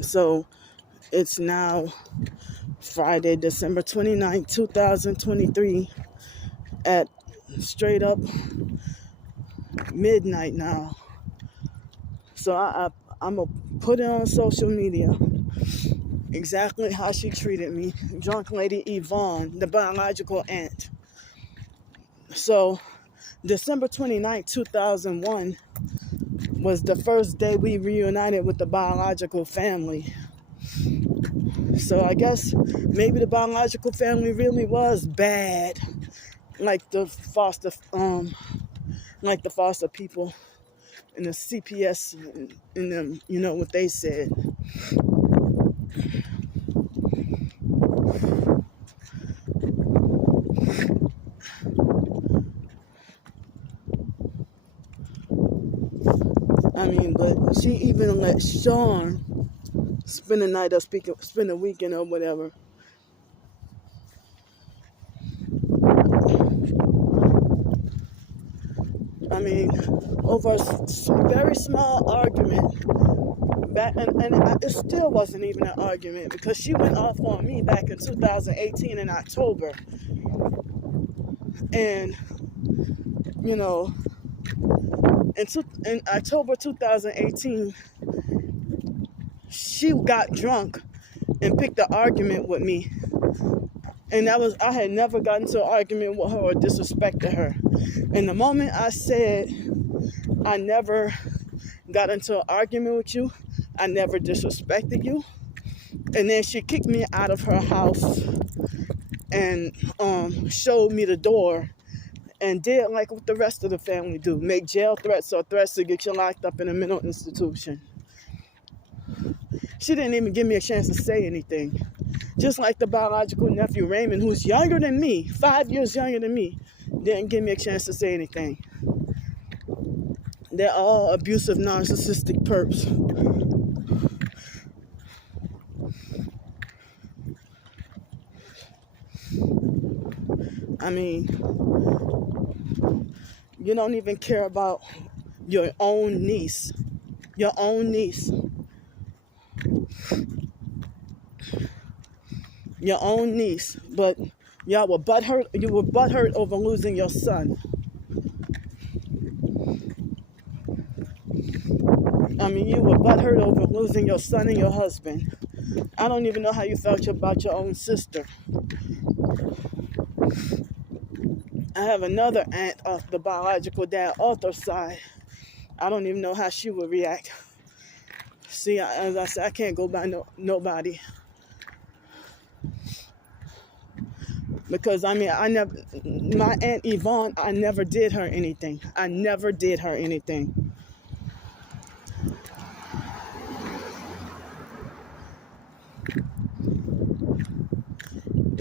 So it's now Friday, December 29th, 2023 at straight up midnight now. So I'm going to put it on social media exactly how she treated me. Drunk Lady Yvonne, the biological aunt. So December 29th, 2001 was the first day we reunited with the biological family. So I guess maybe the biological family really was bad, like the foster people and the CPS and them, you know what they said. I mean, but she even let Sean spend the night or spend the weekend or whatever. I mean, over a very small argument. It still wasn't even an argument because she went off on me back in 2018 in October. And, you know, in October 2018, she got drunk and picked an argument with me. And I had never gotten into an argument with her or disrespected her. And the moment I said I never got into an argument with you, I never disrespected you, and then she kicked me out of her house and showed me the door and did like what the rest of the family do, make jail threats or threats to get you locked up in a mental institution. She didn't even give me a chance to say anything. Just like the biological nephew, Raymond, who's younger than me, 5 years younger than me, didn't give me a chance to say anything. They're all abusive, narcissistic perps. I mean, you don't even care about your own niece. Your own niece. Your own niece. But y'all were butthurt. You were butthurt over losing your son. I mean, you were butthurt over losing your son and your husband. I don't even know how you felt about your own sister. I have another aunt of the biological dad, Arthur's side. I don't even know how she would react. See, as I said, I can't go by nobody. Because, I mean, my Aunt Yvonne, I never did her anything. I never did her anything.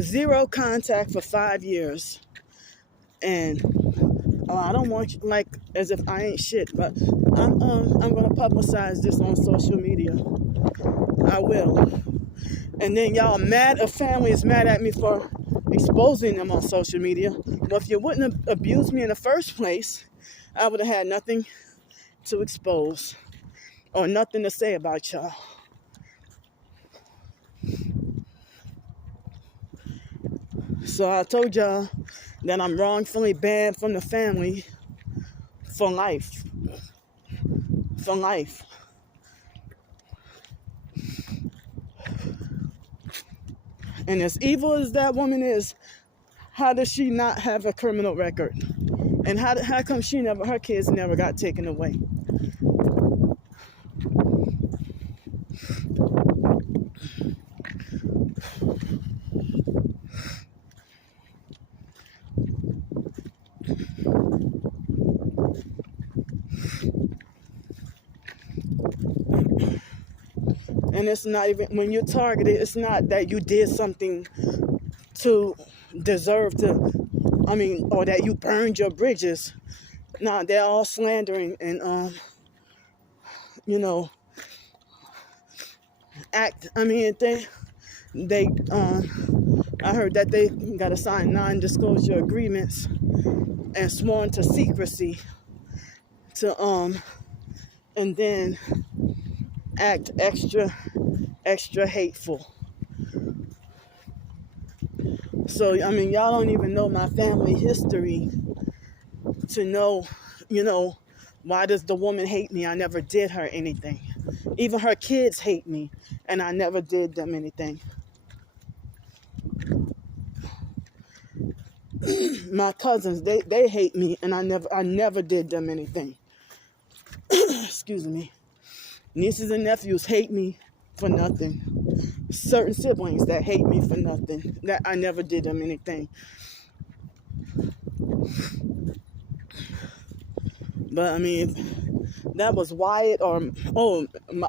Zero contact for 5 years. And I don't want you, like, as if I ain't shit, but I'm gonna publicize this on social media. I will. And then y'all mad, a family is mad at me for exposing them on social media. But if you wouldn't have abused me in the first place, I would have had nothing to expose or nothing to say about y'all. So I told y'all that I'm wrongfully banned from the family for life. For life. And as evil as that woman is, how does she not have a criminal record? And how come her kids never got taken away? And it's not even, when you're targeted, it's not that you did something to deserve to, or that you burned your bridges. No, they're all slandering and, I heard that they got to sign non-disclosure agreements and sworn to secrecy to and then act extra hateful. So, I mean, y'all don't even know my family history to know, why does the woman hate me? I never did her anything. Even her kids hate me, and I never did them anything. My cousins, they hate me, and I never did them anything. Excuse me. Nieces and nephews hate me for nothing. Certain siblings that hate me for nothing. That I never did them anything. But I mean, that was Wyatt or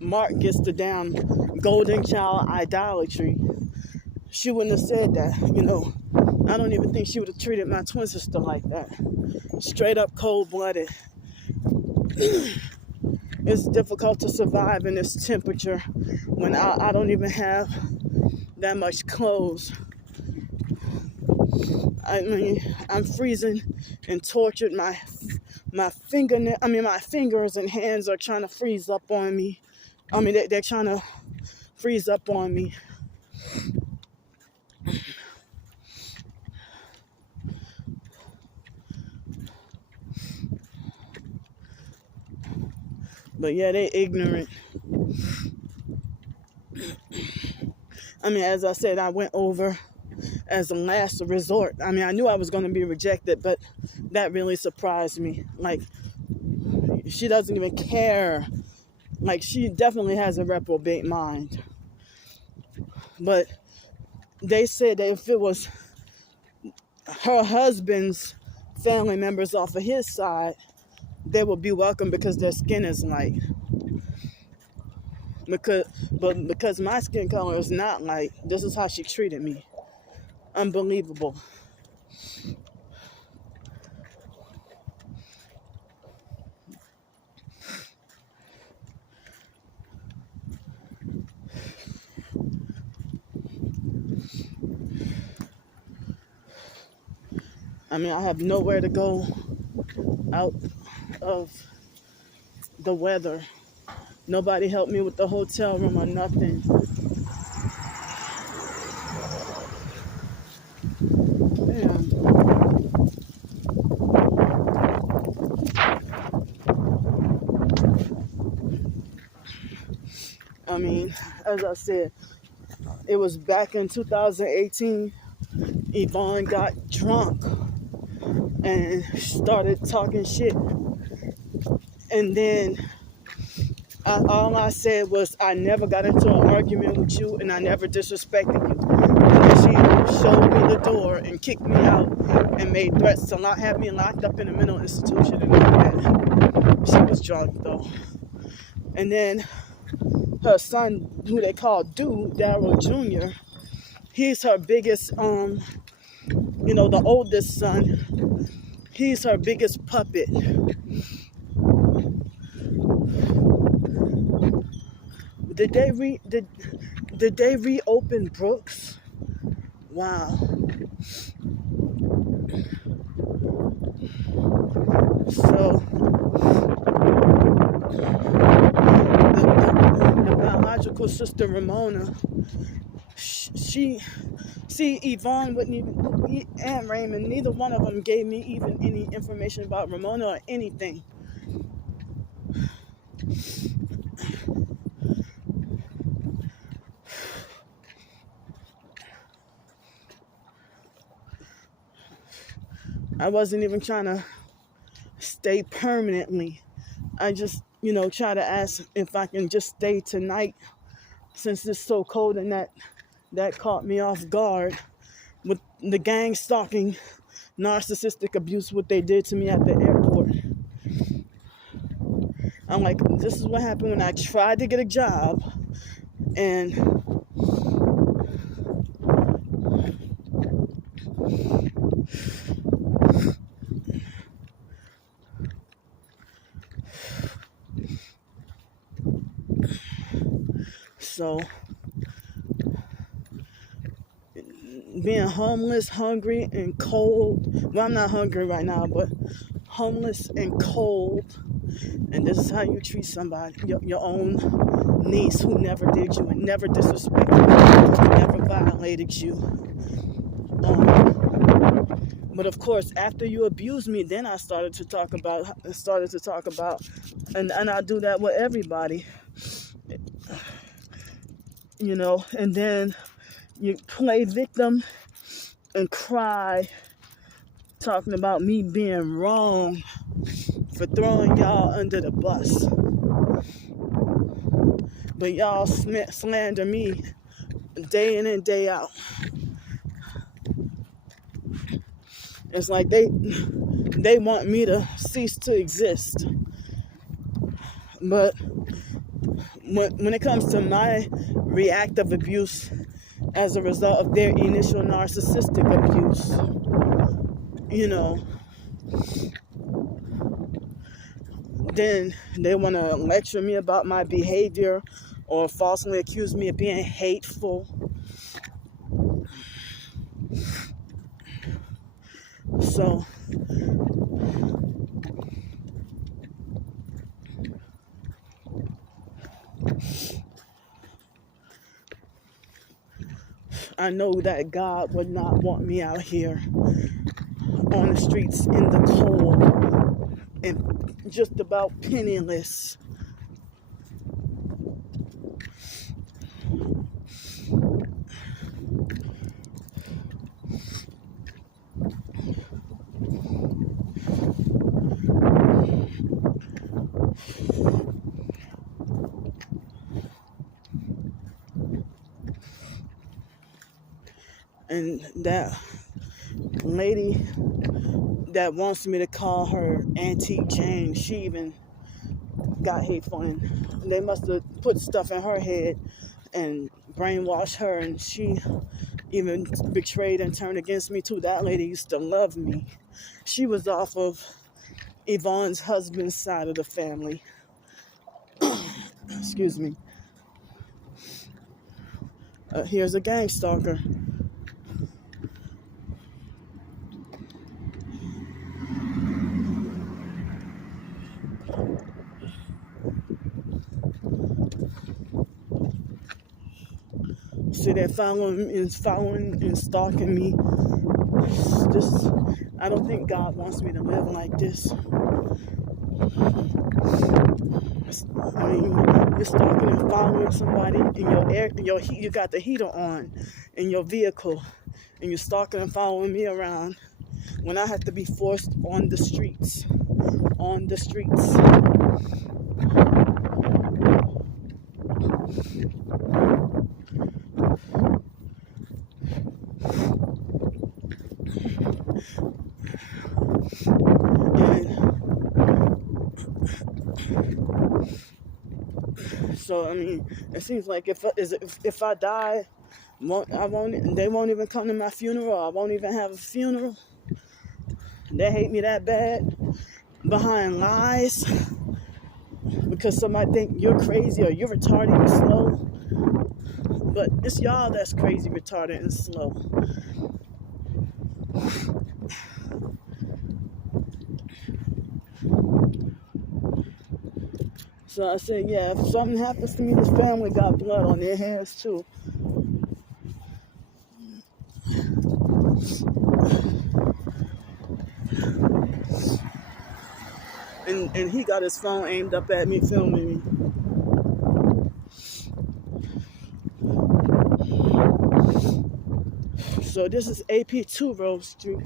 Mark gets the damn golden child idolatry. She wouldn't have said that, I don't even think she would have treated my twin sister like that. Straight up cold-blooded. It's difficult to survive in this temperature when I don't even have that much clothes. I mean, I'm freezing and tortured. My fingers and hands are trying to freeze up on me. I mean, they're trying to freeze up on me. But yeah, they ignorant. I mean, as I said, I went over as a last resort. I mean, I knew I was going to be rejected, but that really surprised me. Like, she doesn't even care. Like, she definitely has a reprobate mind. But they said that if it was her husband's family members off of his side, they would be welcome because their skin is light. Because my skin color is not light, this is how she treated me. Unbelievable. I mean, I have nowhere to go out of the weather. Nobody helped me with the hotel room or nothing. Damn. I mean, as I said, it was back in 2018. Yvonne got drunk and started talking shit. And then all I said was, I never got into an argument with you and I never disrespected you. And then she showed me the door and kicked me out and made threats to have me locked up in a mental institution and all that. She was drunk though. And then her son, who they call Dude, Daryl Jr., he's her biggest, the oldest son. He's her biggest puppet. Did they reopen Brooks? Wow. So the biological sister Ramona, Yvonne wouldn't even, and Raymond, neither one of them gave me even any information about Ramona or anything. I wasn't even trying to stay permanently. I just, try to ask if I can just stay tonight since it's so cold, and that caught me off guard with the gang stalking, narcissistic abuse, what they did to me at the airport. I'm like, this is what happened when I tried to get a job and so being homeless, hungry, and cold. Well, I'm not hungry right now, but homeless and cold And this is how you treat somebody, your own niece who never did you and never disrespected you, never violated you. But of course, after you abused me, then I started to talk about, and I do that with everybody, and then you play victim and cry, talking about me being wrong for throwing y'all under the bus. But y'all slander me day in and day out. It's like they want me to cease to exist. But when it comes to my reactive abuse as a result of their initial narcissistic abuse, then they want to lecture me about my behavior or falsely accuse me of being hateful. So I know that God would not want me out here on the streets in the cold and just about penniless. And that lady that wants me to call her Auntie Jane, she even got hateful, and they must have put stuff in her head and brainwashed her, and she even betrayed and turned against me too. That lady used to love me. She was off of Yvonne's husband's side of the family. Excuse me. Here's a gang stalker. See, they're following and stalking me. I don't think God wants me to live like this. I mean, you're stalking and following somebody in you got the heater on in your vehicle, and you're stalking and following me around when I have to be forced on the streets. So I mean, it seems like if I die, they won't even come to my funeral. I won't even have a funeral. They hate me that bad behind lies because somebody think you're crazy or you're retarded and slow. But it's y'all that's crazy, retarded, and slow. So I said, yeah, if something happens to me, this family got blood on their hands too. And he got his phone aimed up at me, filming me. So this is AP2 Rose Street.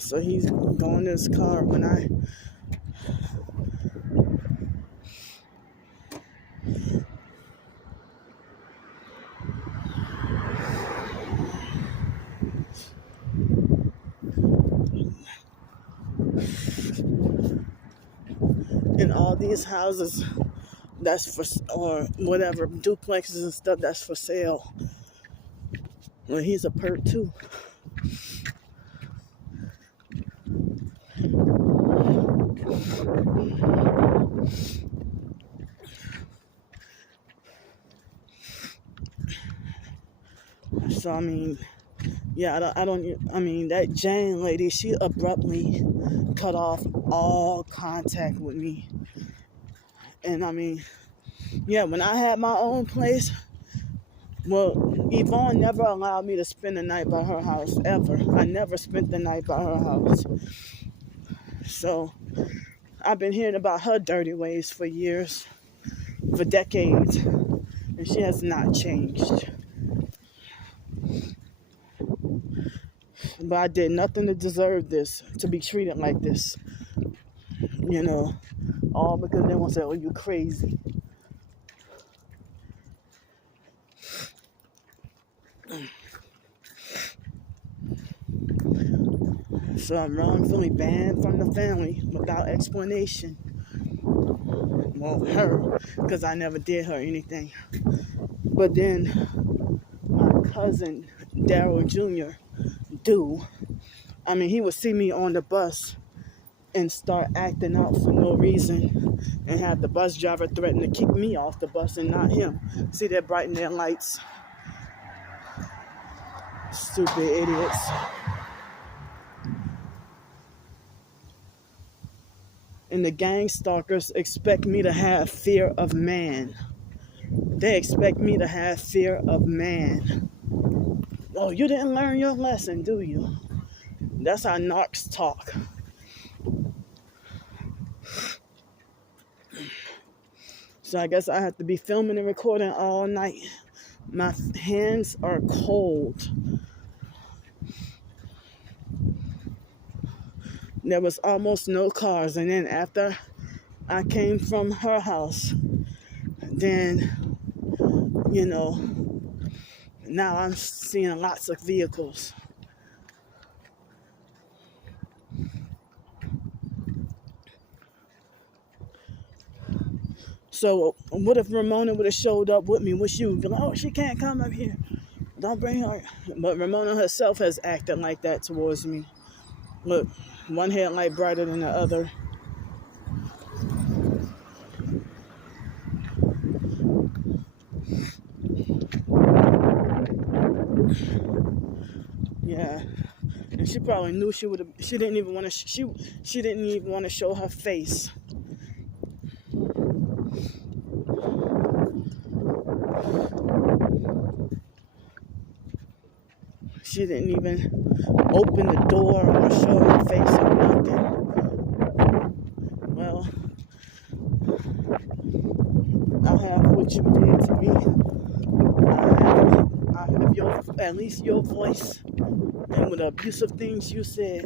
So he's going to his car when I... In all these houses that's for, or whatever, duplexes and stuff that's for sale. Well, he's a perp too. So, I mean, yeah, I mean, that Jane lady, she abruptly cut off all contact with me. And I mean, yeah, when I had my own place, well, Yvonne never allowed me to spend the night by her house, ever. I never spent the night by her house. So, I've been hearing about her dirty ways for years, for decades, and she has not changed. But I did nothing to deserve this, to be treated like this. You know, all because they want to say, oh, you crazy. So I'm wrongfully banned from the family without explanation. Well, her, because I never did her anything. But then my cousin, Daryl Jr., I mean, he would see me on the bus and start acting out for no reason and have the bus driver threaten to kick me off the bus and not him. See, they're brighten their lights. Stupid idiots. And the gang stalkers expect me to have fear of man. They expect me to have fear of man. Oh, you didn't learn your lesson, do you? That's how narcs talk. So I guess I have to be filming and recording all night. My hands are cold. There was almost no cars. And then after I came from her house, then, you know, now I'm seeing lots of vehicles. So what if Ramona would have showed up with me? Would she would be like, oh, she can't come up here. Don't bring her. But Ramona herself has acted like that towards me. Look, one headlight brighter than the other. Yeah, and she probably knew she would have. She didn't even want to. She didn't even want to show her face. She didn't even open the door or show her face or nothing. Well, I have what you did to me. I have at least your voice, and with the abusive things you said.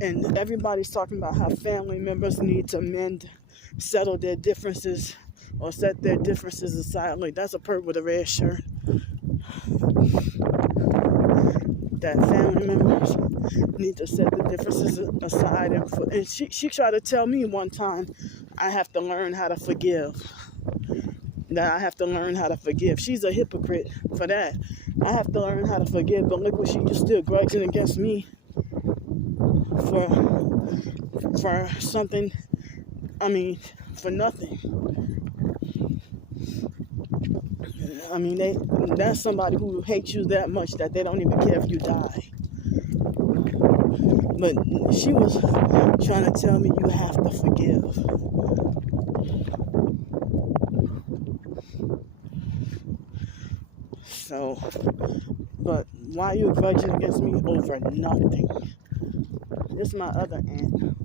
And everybody's talking about how family members need to settle their differences, or set their differences aside. Like, that's a perp with a red shirt. That family members need to set the differences aside. And she tried to tell me one time, I have to learn how to forgive. That I have to learn how to forgive. She's a hypocrite for that. I have to learn how to forgive, but look what you're still grudging against me for something, I mean, for nothing. I mean, that's somebody who hates you that much that they don't even care if you die. But she was trying to tell me you have to forgive. So, but why are you grudging against me over nothing? This is my other aunt.